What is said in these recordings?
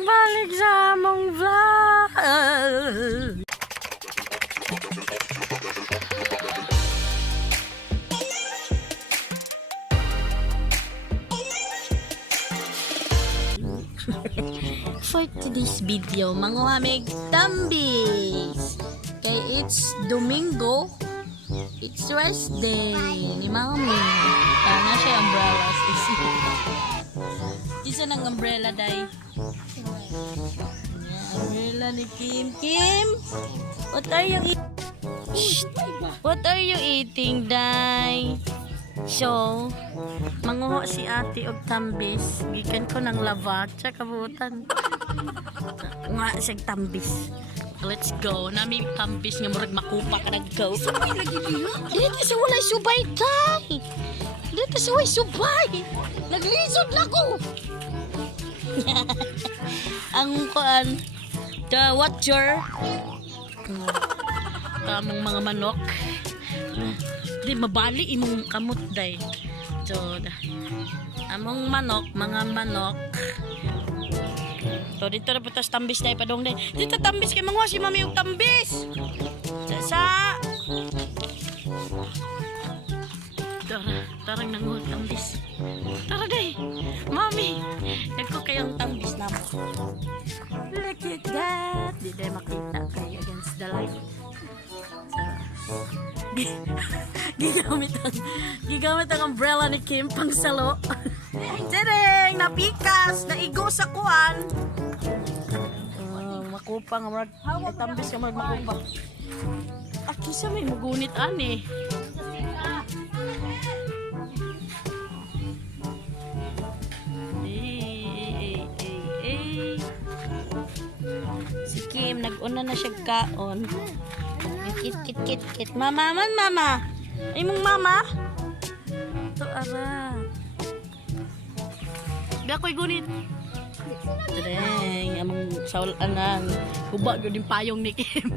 pagbalik sa among vlog. For today's video, mga mamig tambis. Kaya it's Domingo. It's rest day ni Mami. Tana siya umbrella. Isa ng umbrella, day. Umbrella ni Kim. Kim, what are you eating? What are you eating, day? So, manguho si ate og tambis. Gikan ko ng lavat sa kabutan. Nga siyang tambis. Let's go. Nami tambis nga murag makupa ka nag-go. Subay lagi diha. Dito sa walay subay kay. Dito sa walay subay. Naglisod na ko. Ang kuan, the watcher. Kamong mga manok. Di mabali imong kamot day. So, among manok, mga manok. So, dito na putas tambis day padong day. Dito tambis kay manguha si Mami yung tambis. Sa tarang nanguha tambis. Tara day. Mami, nagko kayong tambis na mo. Look at that. Di day makita kay against the light. So, gigamit ang umbrella ni Kim pang salo. Tadeng, napikas, naigo sa kuan. Makupang, tambis ka makupang. Aki siya may magunit ani. Si Kim, nag-una na siya kaon. Kit. Mama. Ay mong mama. Ito ara. Gakoy gunit. Tadeng, among saul anang hubag yun yung payong ni Kim.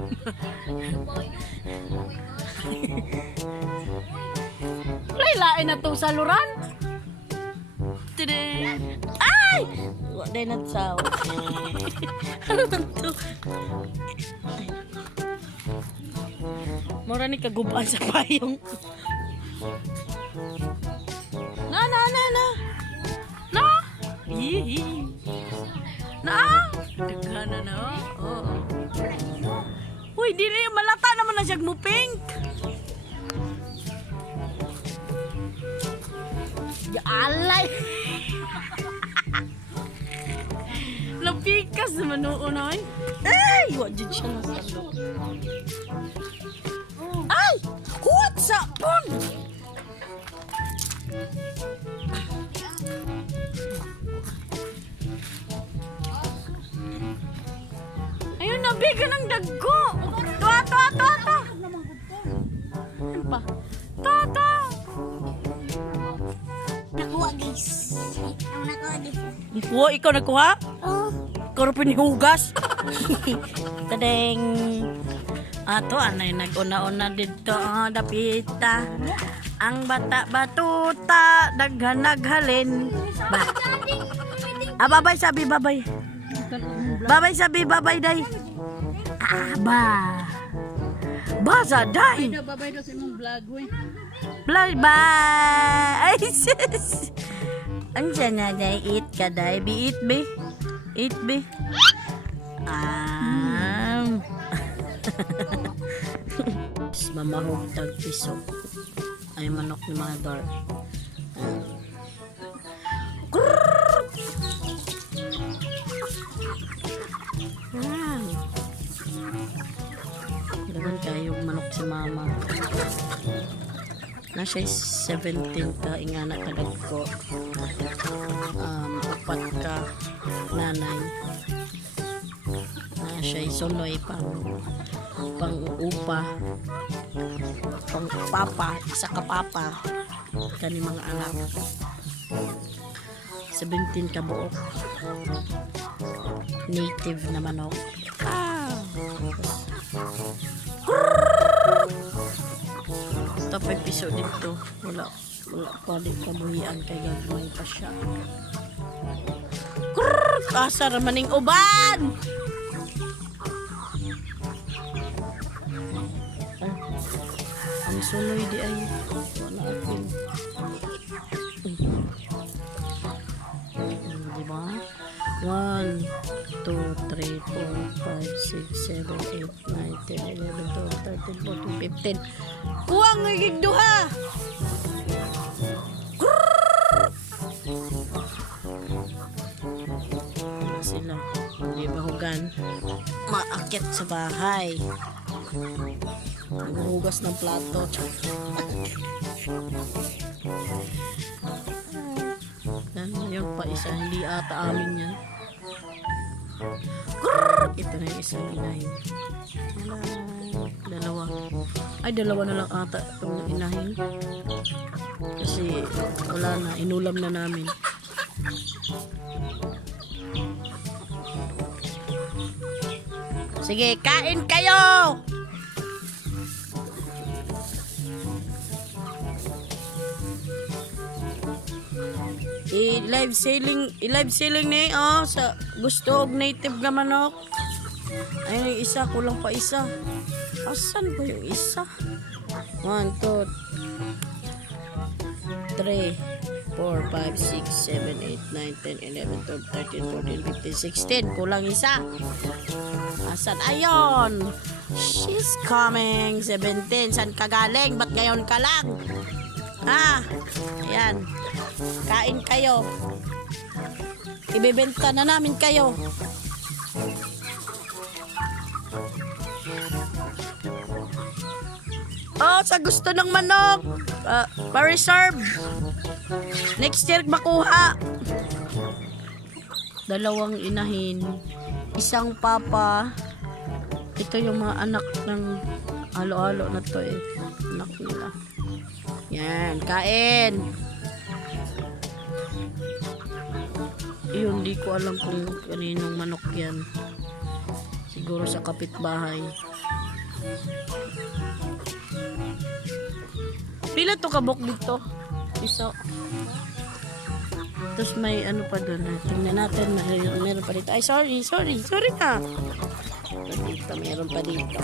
Lain na to sa luran. Tadeng. Ay! Wala na saw. Ano man to? Mura ni kagubaan sa payong. Na. Hihi. Na. Dagana na. Oo. Uy, di rin malata naman na siya mo pink. Alay. Napikas naman noon ay. Ay, wajud siya na sa loob. Ay! What's up, pon? Ayun na, biga ng dagko. Tuwa. Ano pa? Tata. Nakuha guys. Nakuha? Ikaw nakuha? Oh. Ikaw rin pinihugas? Tadeng. Ato, anay nag-una-una dito ang dapita. Ang bata batuta, daghan naghalin. Babay sabi, babay. Babay sabi, babay day. Baza day. Babay daw sa imong vlog, we. Bye. Ay, sis. Ang siya na day, eat ka day. Eat, be. Eat, be. Mamahog tag piso ay manok ni mga bar. Dagan kayo manok si mama. Na siya 17 ka ingana kadag ko. Upat ka nanay. Na siya sunoy pang upa, pang papa, isa ka papa kani mga anak. 17 ka buok native na manok. Top episode dito wala pa di kabuhian kay gagawin pa siya. Asa ramaning uban. Ang suloy di ay wala apil. Diba? 1, 2, 3, 4, 5, 6, 7, 8, 9, 10, 11, 12, 13, 14, 15. Kuwang ngigigduha! Sila hindi mahugan maakyat sa bahay, maghugas ng plato. Yan pa isa, hindi ata amin yan. Ito na yung isang inahin. Dalawa. Ay, dalawa na lang ata itong inahin. Kasi wala na, inulam na namin. Sige, kain kayo! I-live selling ni sa gusto og native nga manok. Ay, isa kulang pa isa. Asan ba yung isa? 1, 2, 3, 4, 5, 6, 7, 8, 9, 10, 11, 12, 13, 14, 15, 16. Kulang isa. Asan? Ayon! She's coming. 17. San ka galing? Ba't ngayon ka lang? Ayan. Kain kayo. Ibebenta na namin kayo. Sa gusto ng manok, pa-reserve. Next year makuha. Dalawang inahin, isang papa. Ito yung mga anak ng alo-alo na to anak nila. Yan, kain. Yun, di ko alam kung kaninong manok yan. Siguro sa kapitbahay. Pila to kabok dito? Iso. Tapos may ano pa doon. Tingnan natin. Meron pa dito. Ay, sorry na. Dito, meron pa dito.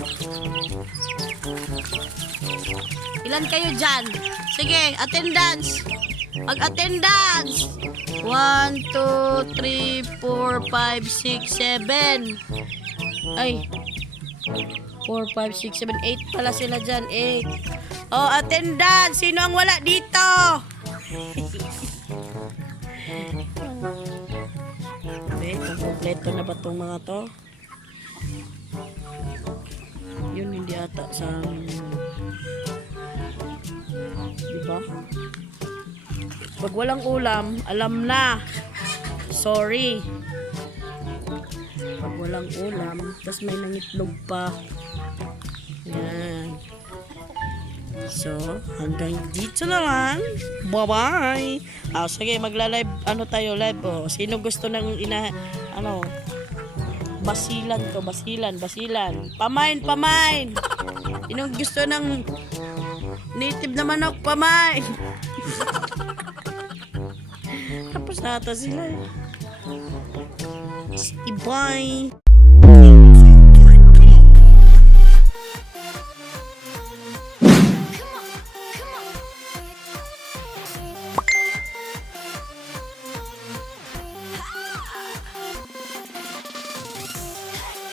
Ilan kayo dyan? Sige, attendance. Mag-attendance. 1, 2, 3, 4, 5, 6, 7. Ay. 4, 5, 6, 7, 8 pala sila dyan. 8. Attendance. Sino ang wala dito? Okay, kompleto na ba itong mga to? Yun, hindi ata sa diba? Pag walang ulam, alam na. Sorry. Pag walang ulam, tas may nangitlog pa. Yan. So, hanggang dito na lang. Bye-bye. Sige, magla-live. Ano tayo, live. Sino gusto ng basilan to, basilan. Pamain. Sino gusto ng native na manok, pamain. Tapos na ata sila. Bye.